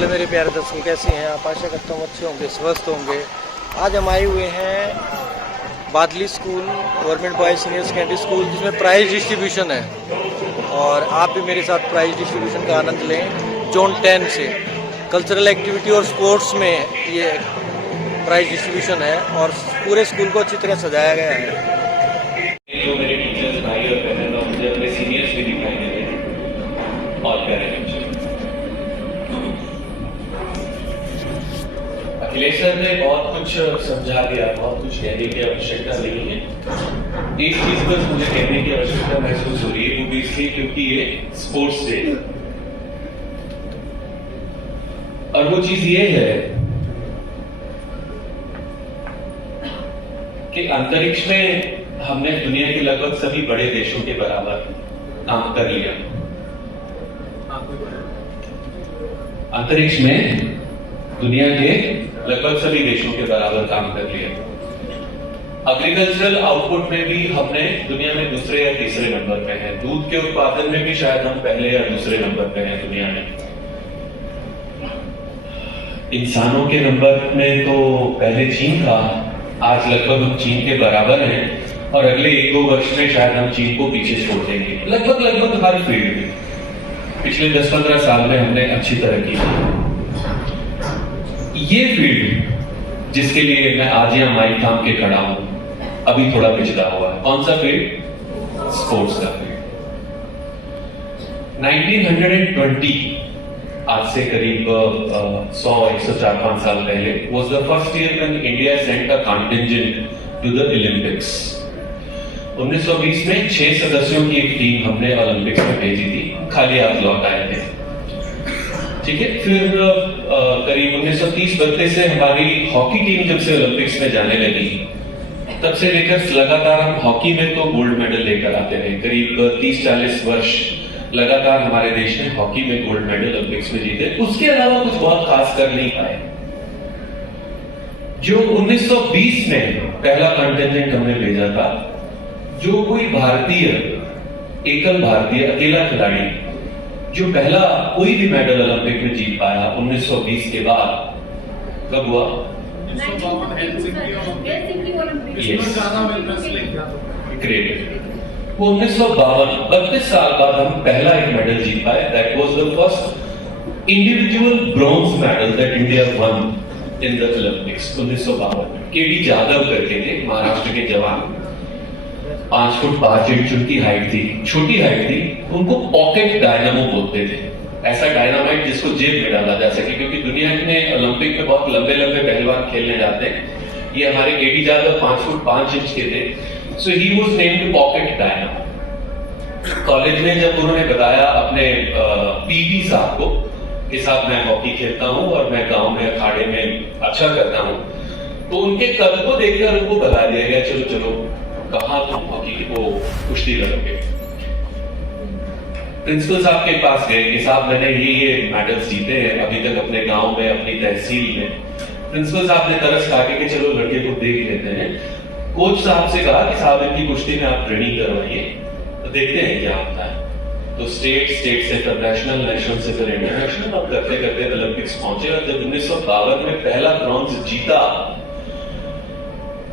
Hello मेरे प्यारे दर्शक, कैसे हैं आप? आशा करता हूँ अच्छे होंगे, स्वस्थ होंगे। आज हम आए हुए हैं Badli school, government boys senior secondary school, जिसमें प्राइज़ डिस्ट्रीब्यूशन है और आप भी मेरे साथ प्राइज़ डिस्ट्रीब्यूशन का आनंद लें। जोन 10 से कल्चरल एक्टिविटी और स्पोर्ट्स में ये प्राइज़ डिस्ट्रीब्यूशन है और पूरे स्कूल को अच्छी तरह सजाया गया है। जो मेरे टीचर्स भाई और बहन और मुझे अपने सीनियर्स भी दिखाई दे रहे हैं और पेरेंट्स। अखिलेश सर ने बहुत कुछ समझा दिया, बहुत कुछ कहने की आवश्यकता नहीं है। एक चीज बस मुझे कहने की आवश्यकता महसूस हो रही है, वो भी इसलिए क्योंकि ये स्पोर्ट्स डे है और वो चीज ये है कि अंतरिक्ष में हमने दुनिया के लगभग सभी बड़े देशों के बराबर काम कर लिया। अंतरिक्ष में दुनिया के लगभग सभी देशों के बराबर काम कर लिया। एग्रीकल्चरल आउटपुट में भी हमने दुनिया में दूसरे या तीसरे नंबर पे हैं। दूध के उत्पादन में भी शायद हम पहले या दूसरे नंबर पे हैं दुनिया में। इंसानों के नंबर में तो पहले चीन था, आज लगभग हम चीन के बराबर हैं और अगले 1-2 वर्ष में शायद हम चीन को पीछे छोड़ देंगे। लगभग हर फील्ड में पिछले 10-15 साल में हमने अच्छी तरक्की की। ये फील्ड जिसके लिए मैं आज यहाँ माइक थाम के खड़ा हूं, अभी थोड़ा पिछड़ा हुआ है। कौन सा फील्ड? स्पोर्ट्स का फील्ड। 1920 आज से करीब 100-104-5 साल पहले was the first year when India sent a contingent to the Olympics। 1920 में 6 सदस्यों की एक टीम हमने ओलंपिक्स में भेजी थी, खाली हाथ लौट आए थे। ठीक है, फिर करीब 1930-32 से हमारी हॉकी टीम जब से ओलंपिक्स में जाने लगी, तब से लेकर लगातार हम हॉकी में तो गोल्ड मेडल लेकर आते रहे। करीब 30-40 वर्ष लगातार हमारे देश ने हॉकी में गोल्ड मेडल ओलंपिक्स में जीते। उसके अलावा कुछ बहुत खास कर नहीं पाए। जो 1920 में पहला कंटिजेंट हमने भेजा था, जो कोई भारतीय, एकल भारतीय, अकेला खिलाड़ी जो पहला कोई भी मेडल ओलंपिक में जीत पाया 1920 के बाद, कब हुआ? ग्रेट। वो 1952, 32 साल बाद हम पहला एक मेडल जीत पाए। That was the first individual bronze medal that India one in the Olympics. 1952 में केडी जाधव करके थे, महाराष्ट्र के जवान, 5 फुट 5 इंच उनकी हाइट थी, छोटी हाइट थी। उनको पॉकेट डायनामो बोलते थे, ऐसा डायनामाइट जिसको जेब में डाला जा सके, क्योंकि दुनिया में ओलंपिक में बहुत लंबे लंबे पहलवान खेलने जाते हैं। ये हमारे केडी जाधव 5 फुट 5 इंच के थे। So he was named Pocket Dynamo। College में जब उन्होंने बताया अपने पीटी साहब को कि साहब मैं हॉकी खेलता हूं और मैं गांव में अखाड़े में अच्छा करता हूं, तो उनके कद को देखकर उनको बता दिया गया, चलो चलो कहां तुम हॉकी को कुश्ती लड़ोगे। प्रिंसिपल साहब के पास गए कि साहब मैंने ये मेडल्स जीते हैं अभी तक अपने गांव में, अपनी तहसील में। प्रिंसिपल साहब ने तरस खा के चलो लड़के को देख लेते हैं। कोच साहब से कहा कि साहब इनकी कुश्ती में आप ट्रेनिंग करवाइए, तो देखते हैं क्या होता है। तो स्टेट से फिर नेशनल से फिर इंटरनेशनल, और करते करते ओलंपिक्स पहुंचे। और जब 1952 में पहला ब्रॉन्ज जीता,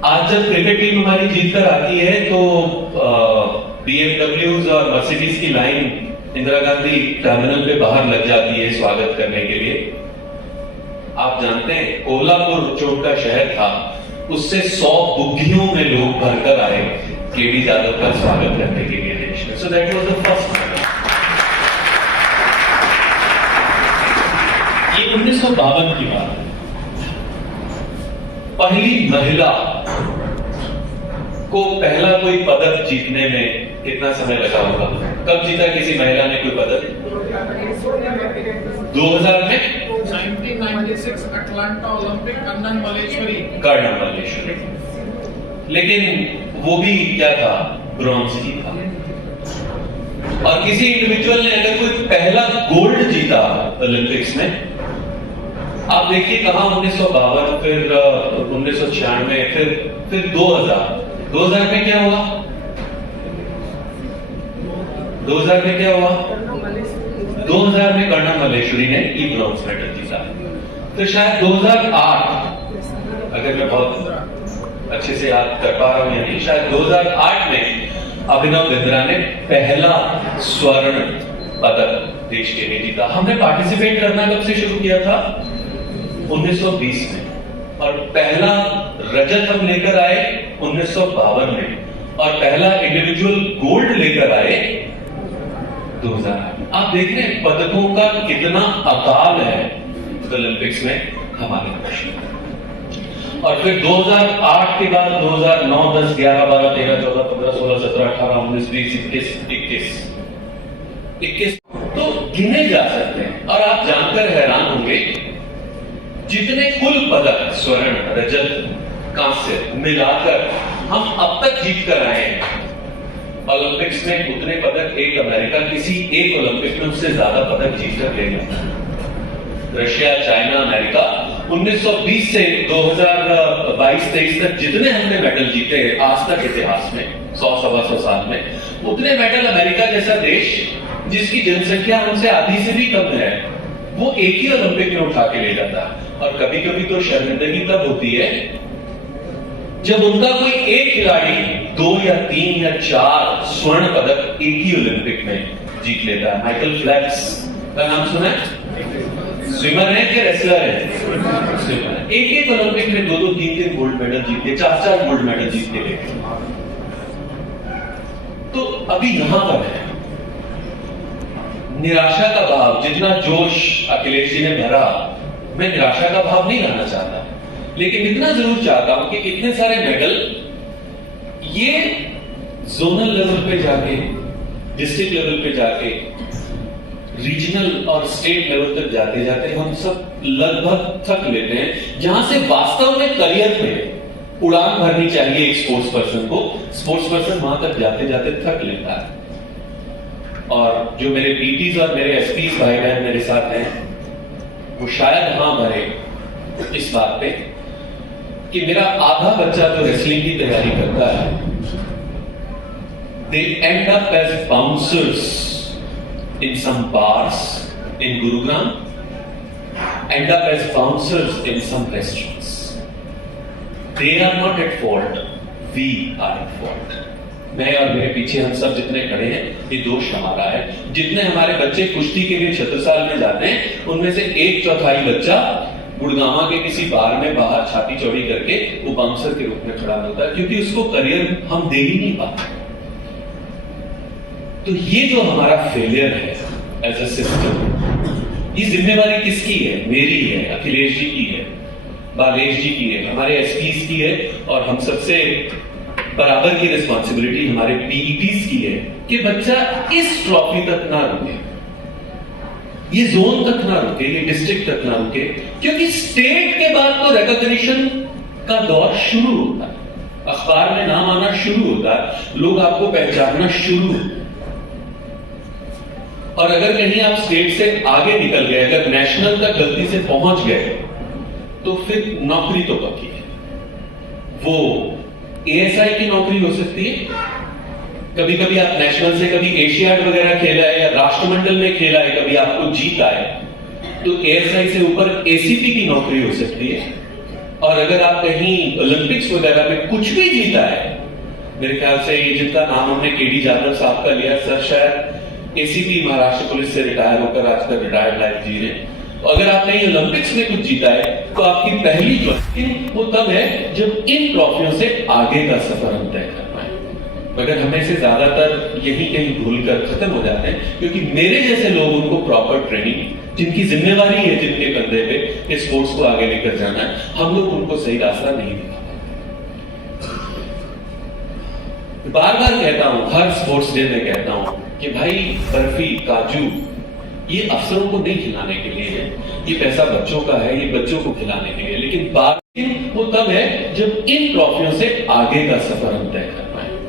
आज जब क्रिकेट टीम हमारी जीत कर आती है तो BMW और मर्सिडीज की लाइन इंदिरा गांधी टर्मिनल पे बाहर लग जाती है स्वागत करने के लिए। आप जानते हैं कोल्हापुर जो उनका शहर था, उससे 100 बुग्गियों में लोग भरकर आए केडी जाधव का स्वागत करने के लिए देश में। So that was the first. ये 1952 की बात है। पहली महिला को पहला कोई पदक जीतने में कितना समय लगा होगा? कब जीता किसी महिला ने कोई पदक? 2000 में 1996 अटलांटा ओलंपिक, कर्णन मल्लेश्वरी। लेकिन वो भी क्या था? ब्रॉन्ज ही था। और किसी इंडिविजुअल ने अगर कोई पहला गोल्ड जीता ओलंपिक्स में, आप देखिए कहां 1952, फिर 1996, फिर 2000 में क्या हुआ? 2000 में क्या हुआ? 2000 में कर्णम मल्लेश्वरी ने ई ब्रॉन्ज मेडल जीता। फिर शायद 2008, अगर मैं बहुत अच्छे से याद कर पा रहा हूं या नहीं, शायद 2008 में अभिनव बिंद्रा ने पहला स्वर्ण पदक देश के लिए जीता। हमने पार्टिसिपेट करना कब से शुरू किया था? 1920 में, और पहला रजत हम लेकर आए 1952 में, और पहला इंडिविजुअल गोल्ड लेकर आए 2008। आप देख रहे हैं पदकों का कितना अकाल है ओलंपिक्स में हमारे देश में। और फिर 2008 के बाद 2009, 10, 11, 12, 13, 14, 15, 16, 17, 18, 19, 20, 21 तो गिने जा सकते हैं। और आप जानकर हैरान होंगे, जितने कुल पदक स्वर्ण, रजत, कांस्य मिलाकर हम अब तक जीत कर आए हैं ओलंपिक्स में, उतने पदक एक अमेरिका किसी एक ओलंपिक में उससे ज्यादा पदक जीत कर लेगा। रशिया, चाइना, अमेरिका 1920 से 2022-23 तक जितने हमने मेडल जीते हैं आज तक इतिहास में, 100-125 साल में, उतने मेडल अमेरिका जैसा देश जिसकी जनसंख्या हमसे आधी से भी कम है, वो एक ही ओलंपिक में उठा के ले जाता है। और कभी कभी तो शर्मिंदगी तब होती है जब उनका कोई एक खिलाड़ी 2 या 3 या 4 स्वर्ण पदक एक ही ओलंपिक में जीत लेता है। माइकल फेल्प्स का नाम सुना है? स्विमर है कि रेसलर है? स्विमर। एक ओलंपिक में 2-2, 3-3 गोल्ड मेडल जीत के, 4-4 गोल्ड मेडल जीत के लेके। तो अभी यहां पर है निराशा का भाव। जितना जोश अखिलेश जी ने भरा, मैं निराशा का भाव नहीं लाना चाहता, लेकिन इतना जरूर चाहता हूं कि इतने सारे मेडल ये जोनल लेवल पे जाके, डिस्ट्रिक्ट लेवल पे जाके, रीजनल और स्टेट लेवल तक जाते जाते हम सब लगभग थक लेते हैं। जहां से वास्तव में करियर में उड़ान भरनी चाहिए एक स्पोर्ट्स पर्सन को, स्पोर्ट्स पर्सन वहां तक जाते जाते थक लेता है। और जो मेरे पीटीज और मेरे एसपीज भाई बहन मेरे साथ हैं, वो शायद हाँ भरे इस बात पे कि मेरा आधा बच्चा जो रेसलिंग की तैयारी करता है, they end up as bouncers in some bars in Gurugram, end up as bouncers in some restaurants. They are not at fault, we are at fault. मैं और मेरे पीछे हम सब जितने खड़े हैं, ये दोष हमारा है। जितने हमारे बच्चे कुश्ती के लिए छत्रसाल में जाते हैं, उनमें से 1/4 बच्चा गुड़गामा के किसी बार में बाहर छाती चौड़ी करके वो बाउंसर के रूप में खड़ा होता है, क्योंकि उसको करियर हम दे ही नहीं पाते। तो ये जो हमारा फेलियर है एज अ सिस्टम, ये जिम्मेवारी किसकी है? मेरी है, अखिलेश जी की है, बालेश जी की है, हमारे एसपीज की है, और हम सबसे बराबर की रिस्पॉन्सिबिलिटी हमारे पीईटीज की है कि बच्चा इस ट्रॉफी तक ना रुके, ये जोन तक ना रुके, ये डिस्ट्रिक्ट तक ना रुके, क्योंकि स्टेट के बाद तो रिकॉग्निशन का दौर शुरू होता है, अखबार में नाम आना शुरू होता है, लोग आपको पहचानना शुरू होते हैं। और अगर कहीं आप स्टेट से आगे निकल गए, अगर नेशनल तक गलती से पहुंच गए, तो फिर नौकरी तो पक्की है। वो एएसआई की नौकरी हो सकती है, कभी कभी आप नेशनल से कभी एशियाड वगैरह खेला है या राष्ट्रमंडल में खेला है, कभी आपको जीत आए, तो एएसआई से ऊपर एसीपी की नौकरी हो सकती है। और अगर आप कहीं ओलंपिक्स वगैरह में कुछ भी जीता है, मेरे ख्याल से ये जिनका नाम हमने केडी जाधव साहब का लिया, सर शायद एसीपी महाराष्ट्र पुलिस से रिटायर होकर आजकल रिटायर्ड लाइफ जी रहे हैं। अगर आपने ओलंपिक्स में कुछ जीता है, तो आपकी पहली ज्वाइनिंग वो तब है जब इन ट्रॉफियों से आगे का सफर हम तय कर पाए। मगर हमें से ज्यादातर यही कहीं भूलकर खत्म हो जाते हैं, क्योंकि मेरे जैसे लोग, उनको प्रॉपर ट्रेनिंग, जिनकी जिम्मेवारी है, जिनके कंधे पे इस स्पोर्ट्स को आगे लेकर जाना है, हम लोग उनको सही रास्ता नहीं दिखा पाते। बार बार कहता हूं, हर स्पोर्ट्स डे में कहता हूं कि भाई बर्फी, काजू ये अफसरों को नहीं खिलाने के लिए है, ये पैसा बच्चों का है, ये बच्चों को खिलाने के लिए। लेकिन बात वो तब है जब इन ट्रॉफियों से आगे का सफर हम तय कर पाए।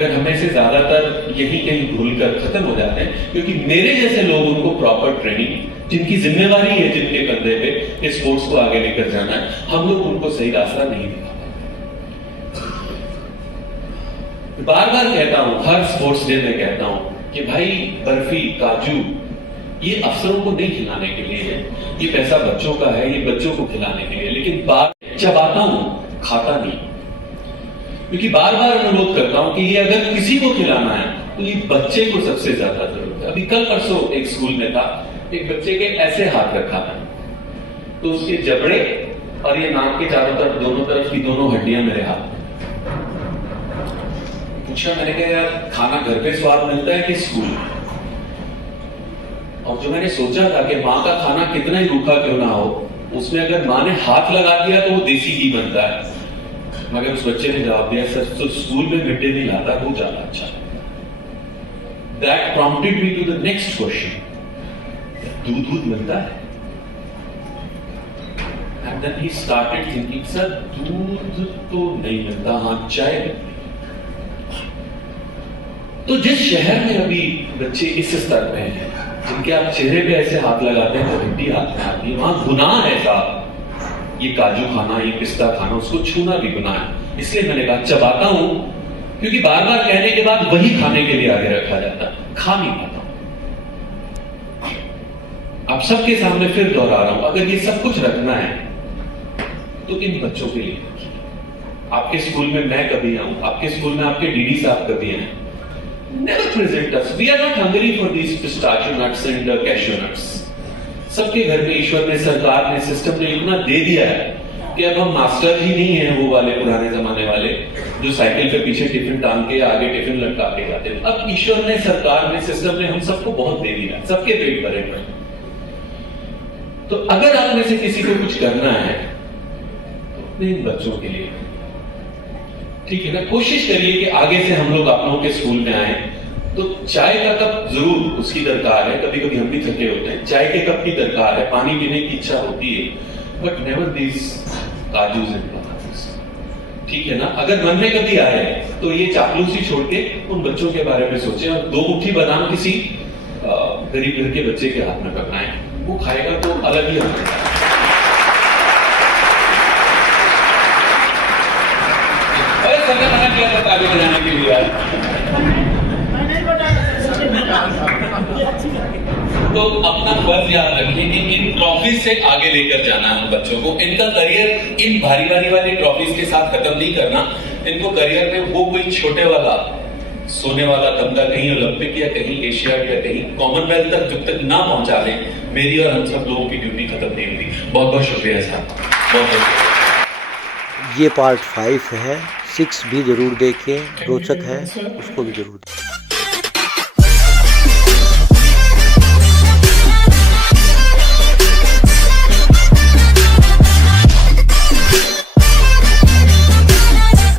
मगर हमें से ज्यादातर यही कहीं भूलकर खत्म हो जाते हैं, क्योंकि मेरे जैसे लोग, उनको प्रॉपर ट्रेनिंग, जिनकी जिम्मेवारी है, जिनके कंधे पे इस स्पोर्ट्स को आगे लेकर जाना है, हम लोग उनको सही रास्ता नहीं दिखा पाते। बार बार कहता हूं, हर स्पोर्ट्स डे में कहता हूं कि भाई बर्फी, काजू ये अफसरों को नहीं खिलाने के लिए है, ये पैसा बच्चों का है, ये बच्चों को खिलाने के लिए। लेकिन बार चबाता हूं, खाता नहीं, क्योंकि बार बार अनुरोध करता हूं कि ये अगर किसी को खिलाना है तो ये बच्चे को सबसे ज्यादा जरूरत है। अभी कल परसों एक स्कूल में था, एक बच्चे के ऐसे हाथ रखा था तो उसके जबड़े और ये नाक के चारों तरफ, दोनों तरफ की दोनों हड्डियां मेरे हाथ में। पूछा, मैंने कहा यार खाना घर पे स्वाद मिलता है कि स्कूल में? और जो मैंने सोचा था कि माँ का खाना कितना ही रूखा क्यों ना हो, उसमें अगर माँ ने हाथ लगा दिया तो वो देसी घी बनता है, मगर उस बच्चे ने जवाब दिया सर तो स्कूल में मिड डे मील आता है वो ज्यादा अच्छा। That prompted me to the next question, दूध मिलता है? And then he started thinking sir दूध तो नहीं मिलता, हाँ चाय मिलती। तो जिस शहर में अभी बच्चे इस स्तर पे हैं, जिनके आप चेहरे पे ऐसे हाथ लगाते हैं तो हड्डी हाथ में आती है, वहां गुनाह है साहब। ये काजू खाना, ये पिस्ता खाना, उसको छूना भी गुनाह है। इसलिए मैंने कहा चबाता हूं, क्योंकि बार बार कहने के बाद वही खाने के लिए आगे रखा जाता, खा नहीं पाता। आप सबके सामने फिर दोहरा रहा हूं, अगर ये सब कुछ रखना है तो इन बच्चों के लिए। आपके स्कूल में मैं कभी आऊं, आपके स्कूल में आपके डीडी साहब कभी आए, never present us. We are not hungry for these pistachio nuts and cashew nuts. सबके घर में ईश्वर ने, सरकार ने, सिस्टम ने इतना दे दिया है कि अब हम मास्टर ही नहीं है वो वाले पुराने जमाने वाले जो साइकिल पे पीछे टिफिन टांग के आगे टिफिन लटका के जाते थे। अब ईश्वर ने, सरकार ने, सिस्टम ने हम सबको बहुत दे दिया, सबके पेट भरे हुए। तो अगर आप में से किसी को कुछ करना है तो अपने बच्चों के लिए, ठीक है ना, कोशिश करिए कि आगे से हम लोग आप लोगों के स्कूल में आए तो चाय का कप जरूर उसकी दरकार है, कभी कभी हम भी थके होते हैं, चाय के कप की दरकार है, पानी पीने की इच्छा होती है, but never these cashews and bananas, ठीक है ना। अगर मन में कभी आए तो ये चापलूसी छोड़ के उन बच्चों के बारे में सोचें और 2 मुट्ठी बादाम किसी गरीब घर के बच्चे के हाथ में पकड़ाएं, वो खाएगा तो अलग ही होगा। मैंने मना किया था ताबे बजाने के लिए यार। तो अपना फर्ज याद रखिए कि इन ट्रॉफीज से आगे लेकर जाना है उन बच्चों को। इनका करियर इन भारी भारी वाली ट्रॉफीज के साथ खत्म नहीं करना। इनको करियर में वो कोई छोटे वाला सोने वाला तमगा कहीं ओलंपिक या कहीं एशियाड या कहीं कॉमनवेल्थ तक जब तक ना पहुंचा दें, मेरी और हम सब लोगों की ड्यूटी खत्म नहीं हुई। बहुत बहुत शुक्रिया साहब, बहुत बहुत। ये पार्ट 5 है, 6 भी जरूर देखिए, रोचक है, उसको भी जरूर देखिए।